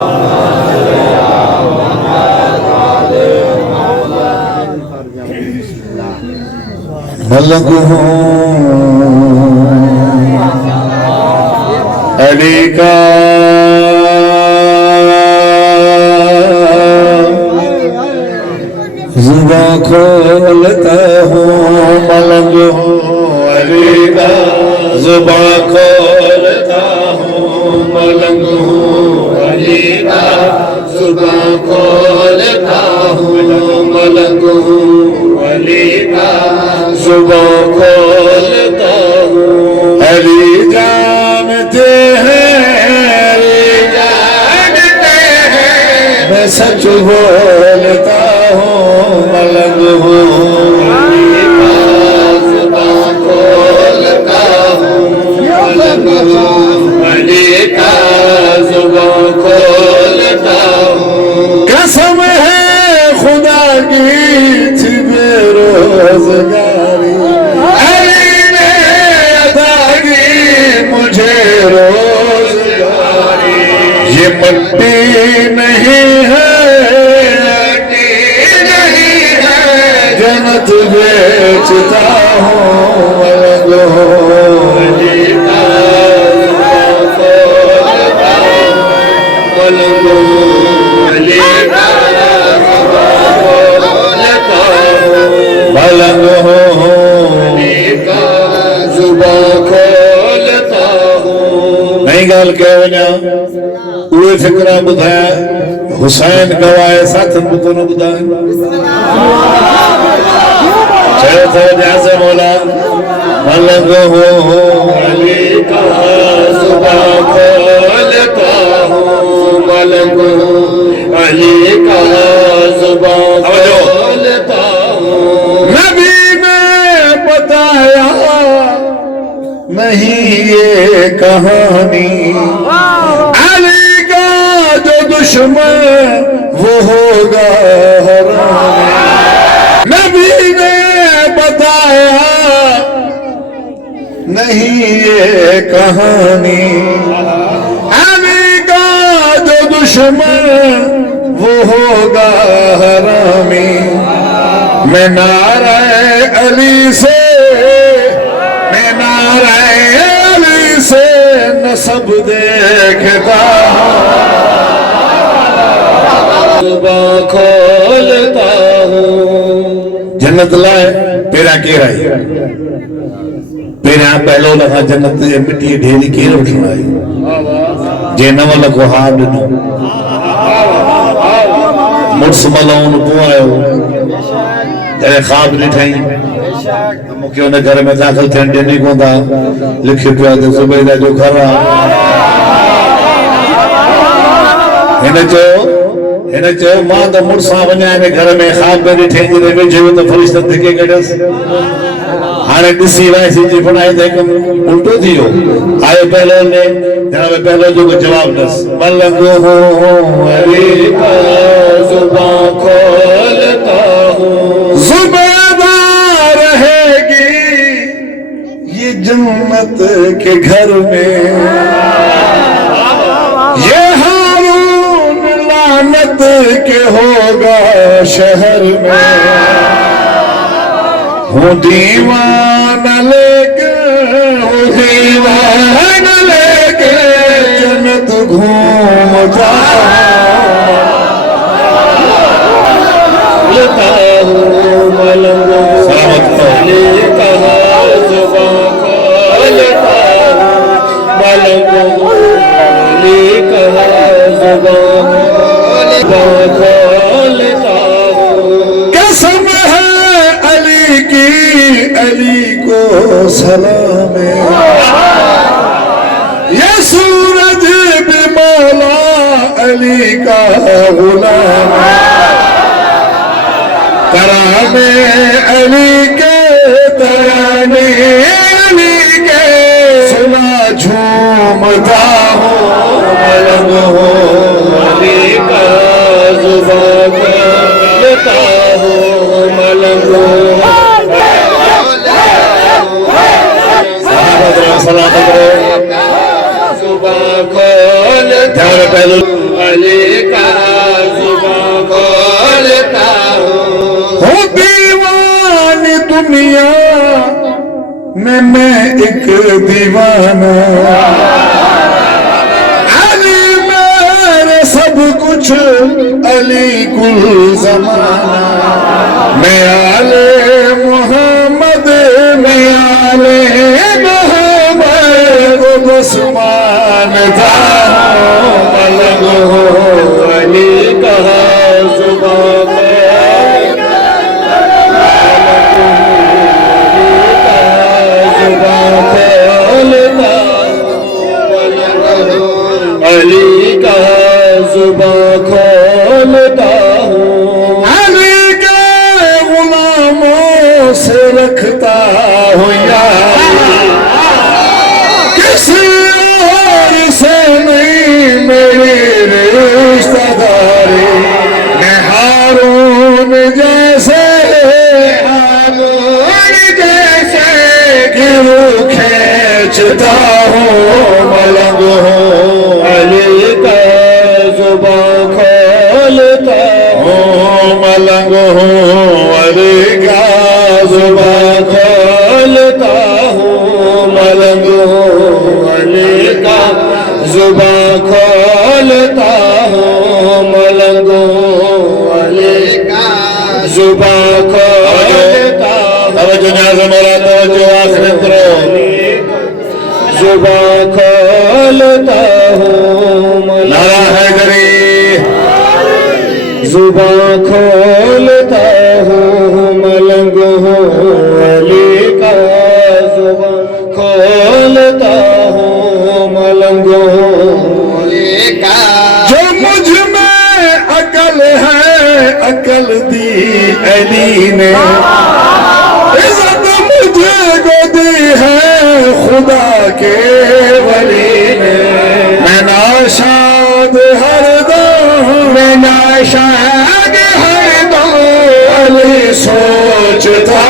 ملکہ علی کا زباں کھولتا ہوں، ملنگ ہوں علی کا زباں کھولتا ہوں، ملنگ ہوں علی کا زباں کھولتا ہوں، ملنگ ہوں علی کا زباں کھولتا ہوں۔ علی جانتے ہیں، علی جانتے ہیں، میں سچ بولتا ہوں، ملنگ ہوں علی کا زباں کھولتا ہوں، ملنگ ہوں علی کا زباں کھولتا ہوں۔ قسم ہے خدا کی تھی بے روزگاری، علی نے عطا کی مجھے روزگاری۔ یہ مٹی نہیں ہے، جنت بیچتا ہوں، ملنگ ہوں علی کا زباں کھولتا ہوں، ملنگ ہوں علی کا زباں کھولتا ہوں، ملنگ ہوں علی کا زباں کھولتا ہوں۔ نہیں گال کہہ وجہ اوہ فکرہ بدھایا حسین گوائے ساتھ بکن بدھائے چاہے تو جیسے مولا ملنگ ہوں علی کا زباں کھولتا ہوں، ملنگ ہوں علی کا زباں کھولتا ہوں۔ نبی نے بتایا نہیں یہ کہانی، علی کا جو دشمن وہ ہوگا حرامی۔ نبی نے بتایا نہیں یہ کہانی، علی کا جو دشمن وہ ہوگا حرامی۔ میں نعرہ علی سے، میں نعرہ علی سے نسب دیکھتا ہوں، زباں کھولتا ہوں۔ جنت لائے پیرا کیر آئی، پیرا پہلو لکھا جنت مٹی ڈھیلی کیر اٹھنا آئی، جے نو لکھو ہاں دنو مرس ملون کو آئے ہو تیرے خواب نٹھائیں مکہ انہیں گھر میں داخل تھے انڈے نہیں کوندا لکھے پیا دے زبیدہ جو گھر رہا انہیں چاہو ماں دا مرسا بنیاں میں گھر میں خواب میں نٹھائیں جنہیں بیچے ہوئے تو فرشتہ دکھے گڑس آنے کسی ویسی جی پڑھائی دے کم الٹو دیو آئے پہلے نے جناب پہلے جو کو جواب دس ملنگ ہوں علی کا زباں کھولتا ہوں، زبیدہ رہے گی یہ جنت کے گھر میں، یہ ہارون لعنت کے ہوگا شہر میں۔ ہوں دیوانہ لے کے، ہوں دیوانہ لے کے جنت گھومتا ہوں، ملنگ علی کا زباں کھولتا ہوں، ملنگ علی کا زباں کھولتا ہوں۔ قسم ہے علی کی، علی کو سلام ہے، یہ سورج بھی مولا علی کا غلام ہے۔ ترانے علی کے، ترانے علی کے سنا جھومتا ہوں، ملنگ ہوں علی کا زباں کھولتا ہوں، ملنگ ہوں زباں کھولتا ہوں علی علی کا زبان کھولتا ہوں ہو دیوانی دنیا میں ایک دیوانہ علی میرے سب کچھ علی کل زمانہ میں آلے محمد میں آلے محمد کو بس مانتا ہوں ملک ہوں علی کا زبان علی کا زبان کھولتا ہوں علی کے غلاموں سے رکھتا ہوں یاری کسی اور سے نہیں میری رشتہ داری میں ہارون جیسے گروہ کھینچتا ہوں ملنگ ہوں علی کا زبان کھولتا ہوں ملنگ ہوں علی کا زبان کھولتا ہوں ملنگ ہوں علی کا زبان کھولتا ہوں ملنگ ہوں علی کا زبان کھولتا توجہ نیاز مولا توجہ آخر کرو زبان کھولتا ہوں نعرہ حیدری زبان کھولتا ہوں ملنگ ہوں علی کا زبان کھولتا ہوں ملنگ ہوں علی کا جو مجھ میں عقل ہے عقل دی علی نے عزت مجھے کو دی ہے خدا کے ولی نے میں ناشاد ہر دم میں ناشاد ہر دم علی سوچتا